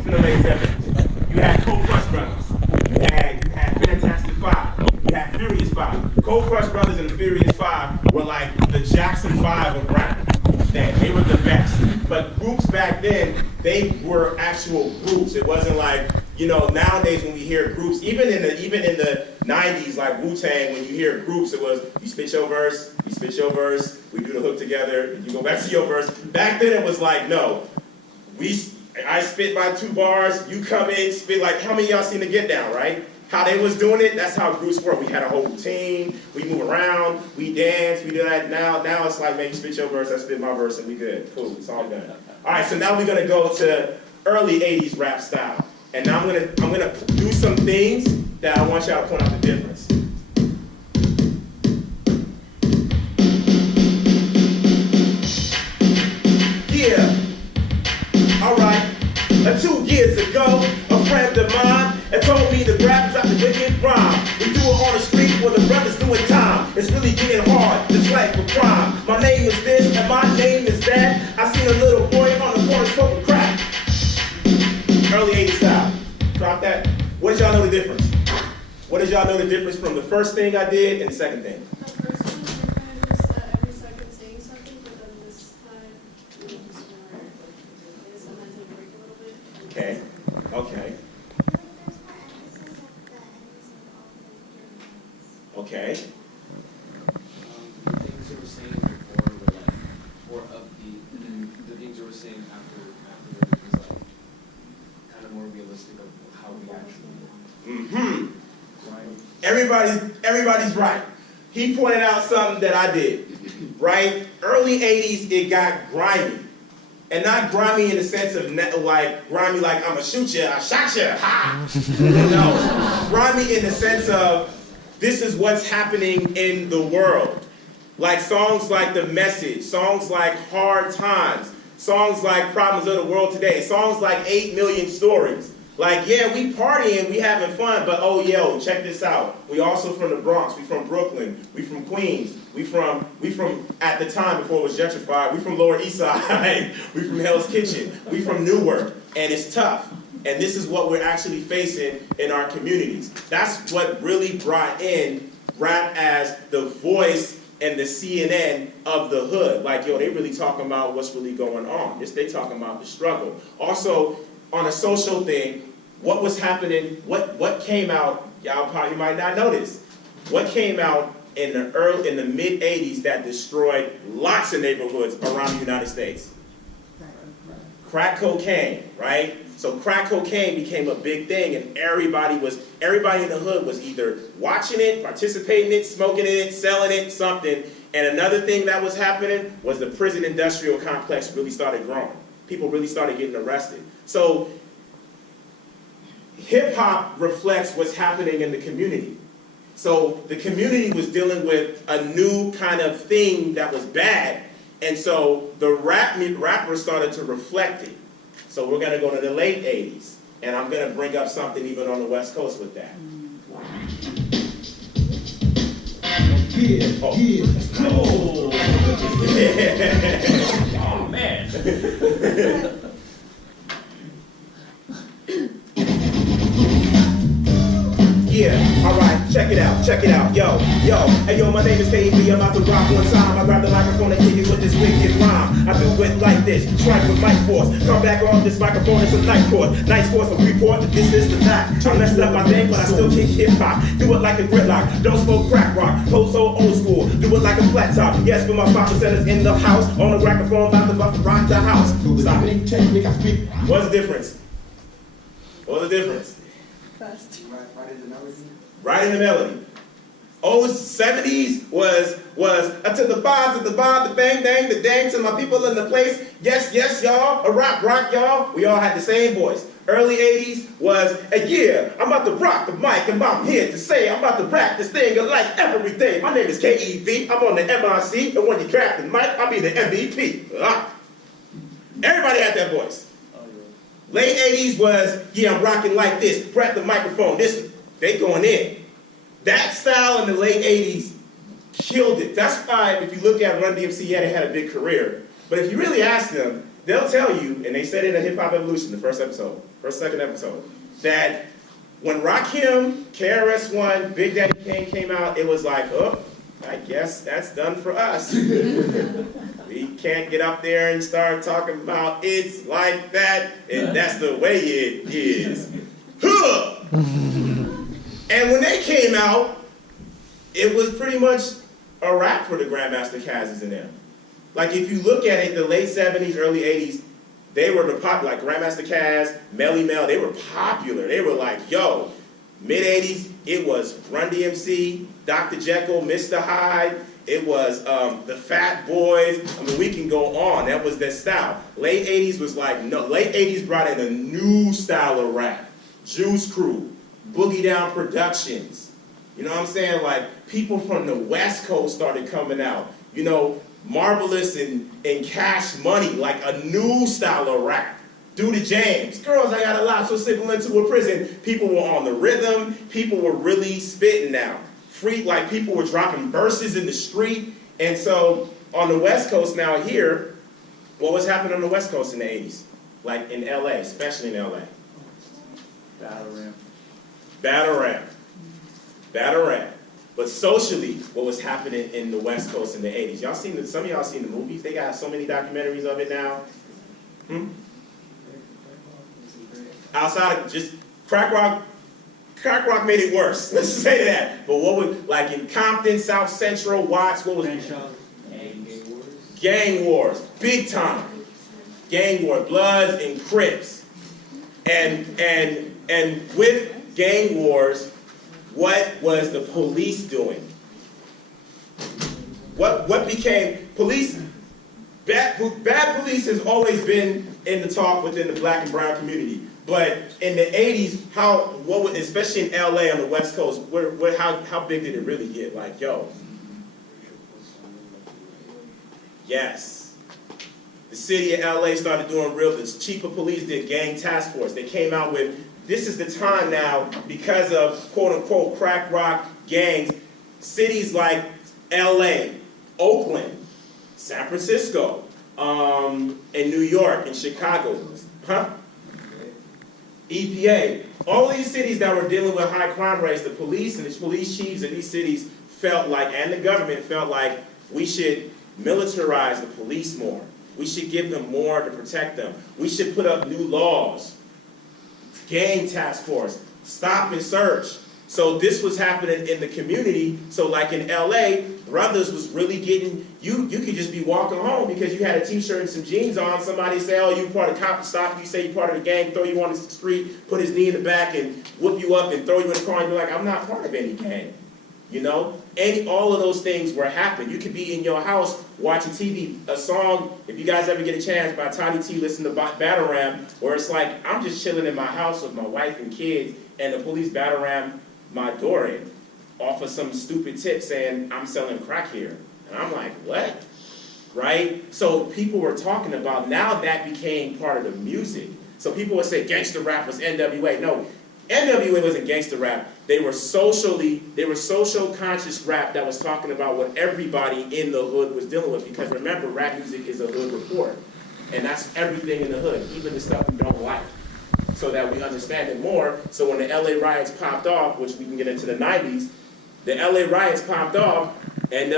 groups in the late 70s. You had Cold Crush Brothers. You had Fantastic Five. You had Furious Five. Cold Crush Brothers and the Furious Five were like the Jackson 5 of rap. They were the best. But groups back then, they were actual groups. It wasn't like, you know, nowadays when we hear groups, even in the 90s, like Wu-Tang, when you hear groups, it was you spit your verse, we do the hook together, you go back to your verse. Back then it was like, no, I spit my 2 bars, you come in, spit like, how many of y'all seen the Get Down, right? How they was doing it, that's how groups were. We had a whole routine, we move around, we dance, we do that. Now it's like, man, you spit your verse, I spit my verse, and we good. Cool, it's all done. All right, so now we're gonna go to early 80s rap style. And now I'm gonna do some things that I want y'all to point out the difference. Yeah. All right. 2 years ago, a friend of mine told me the rap drop the wicked rhyme. We do it on the street where the brothers doing time. It's really getting hard, this life for crime. My name is this and my name is that. I seen a little boy on the corner smoking crack. Early 80s style. Drop that. What did y'all know the difference? What did y'all know the difference from the first thing I did and the second thing? The first one was kind of just every second saying something, but then this time it was just more like sometimes it break a little bit. Okay. Okay. Okay. The things they were saying before were like more upbeat, and then the things they were saying afterward was like kind of more realistic of how we actually Mm-hmm. right? Everybody's right. He pointed out something that I did. Right? Early 80s, it got grimy. And not grimy in the sense of like grimy like I'm a shoot you, I shot you, ha! No. Grimy in the sense of this is what's happening in the world. Like songs like The Message, songs like Hard Times, songs like Problems of the World Today, songs like 8 Million Stories. Like, yeah, we partying, we having fun, but oh, yo, check this out. We also from the Bronx, we from Brooklyn, we from Queens, we from, at the time before it was gentrified, we from Lower East Side, we from Hell's Kitchen, we from Newark, and it's tough. And this is what we're actually facing in our communities. That's what really brought in rap as the voice and the CNN of the hood. Like, yo, they really talking about what's really going on. They talking about the struggle. Also, on a social thing, what was happening, what came out, y'all probably might not know this, what came out in the mid-80s that destroyed lots of neighborhoods around the United States? Crack cocaine, right? So crack cocaine became a big thing, and everybody in the hood was either watching it, participating in it, smoking it, selling it, something. And another thing that was happening was the prison industrial complex really started growing. People really started getting arrested. So hip-hop reflects what's happening in the community. So the community was dealing with a new kind of thing that was bad, and so the rappers started to reflect it. So we're going to go to the late 80s, and I'm going to bring up something even on the West Coast with that. Yeah, oh. Yeah, Oh, man. Yeah, alright, check it out, yo, hey yo, my name is KB, I'm out to rock one time, I grab the microphone and kick it with this wicked rhyme, I do it like this, strike with mic force, come back off this microphone, it's a night force, a report that this is the fact, I messed up my thing, but I still kick hip-hop, do it like a gridlock, don't smoke crack rock, hold so old school, do it like a flat top, yes, but my father said it's in the house, on the microphone, about to rock the house, stop it. What's the difference? What's the difference? Fast. Right in the melody. Old 70s was to the bar, the bang, dang, the dang, to my people in the place. Yes, yes, y'all. A rock, y'all. We all had the same voice. Early 80s was, yeah, I'm about to rock the mic, and I'm here to say I'm about to rap this thing like every day. My name is KEV. I'm on the MIC, and when you crack the mic, I'll be the MVP. Everybody had that voice. Late 80s was, yeah, I'm rocking like this. Prep the microphone. They going in. That style in the late 80s killed it. That's why if you look at Run DMC, yeah, they had a big career. But if you really ask them, they'll tell you, and they said it in Hip Hop Evolution, the second episode, that when Rakim, KRS-One, Big Daddy Kane came out, it was like, oh, I guess that's done for us. We can't get up there and start talking about it's like that, and that's the way it is. Huh! And when they came out, it was pretty much a wrap for the Grandmaster Cazes in there. Like if you look at it, the late 70s, early 80s, they were the popular, like Grandmaster Caz, Melly Mel, they were popular. They were like, yo, mid-80s, it was Run DMC, Dr. Jekyll, Mr. Hyde, it was the Fat Boys. I mean, we can go on. That was their style. Late 80s was like, no, late 80s brought in a new style of rap. Juice Crew, Boogie Down Productions. You know what I'm saying? Like, people from the West Coast started coming out. You know, Marvelous and Cash Money, like a new style of rap. Do the James. Girls, I got a lot, so simple into a prison. People were on the rhythm. People were really spitting now. Free, like people were dropping verses in the street. And so on the West Coast now here, what was happening on the West Coast in the 80s? Like in LA, especially in LA. Battle rap. Battle rap. Battle rap. But socially, what was happening in the West Coast in the 80s? Y'all seen some of y'all seen the movies? They got so many documentaries of it now. Outside of just crack rock made it worse. Let's say that. But what was, like in Compton, South Central, Watts, what was it? Gang wars. Big time. Gang war. Bloods and Crips. And with gang wars, what was the police doing? What became police? Bad police has always been in the talk within the black and brown community. But in the 80s, especially in LA on the West Coast, how big did it really get? Like, yo. Yes. The city of LA started doing the chief of police did gang task force. They came out with, this is the time now, because of quote unquote crack rock gangs, cities like LA, Oakland, San Francisco, and New York, and Chicago, EPA, all these cities that were dealing with high crime rates, the police and the police chiefs in these cities felt like, and the government felt like, we should militarize the police more. We should give them more to protect them. We should put up new laws. Gang task force, stop and search. So this was happening in the community. So like in LA, brothers was really getting, you could just be walking home because you had a t-shirt and some jeans on. Somebody say, oh, you part of cop, stop you, say you part of the gang, throw you on the street, put his knee in the back and whoop you up and throw you in the car and be like, I'm not part of any gang. You know, all of those things were happening. You could be in your house watching TV, a song, if you guys ever get a chance, by Tiny T, listen to Battle Ram, where it's like, I'm just chilling in my house with my wife and kids, and the police battle ram my door in, off of some stupid tip saying, I'm selling crack here. And I'm like, what? Right? So people were talking about, now that became part of the music. So people would say gangster rap was NWA. No, NWA wasn't gangster rap. They were social conscious rap that was talking about what everybody in the hood was dealing with. Because remember, rap music is a hood report. And that's everything in the hood, even the stuff we don't like. So that we understand it more. So when the LA riots popped off, which we can get into the 90s, the LA riots popped off, and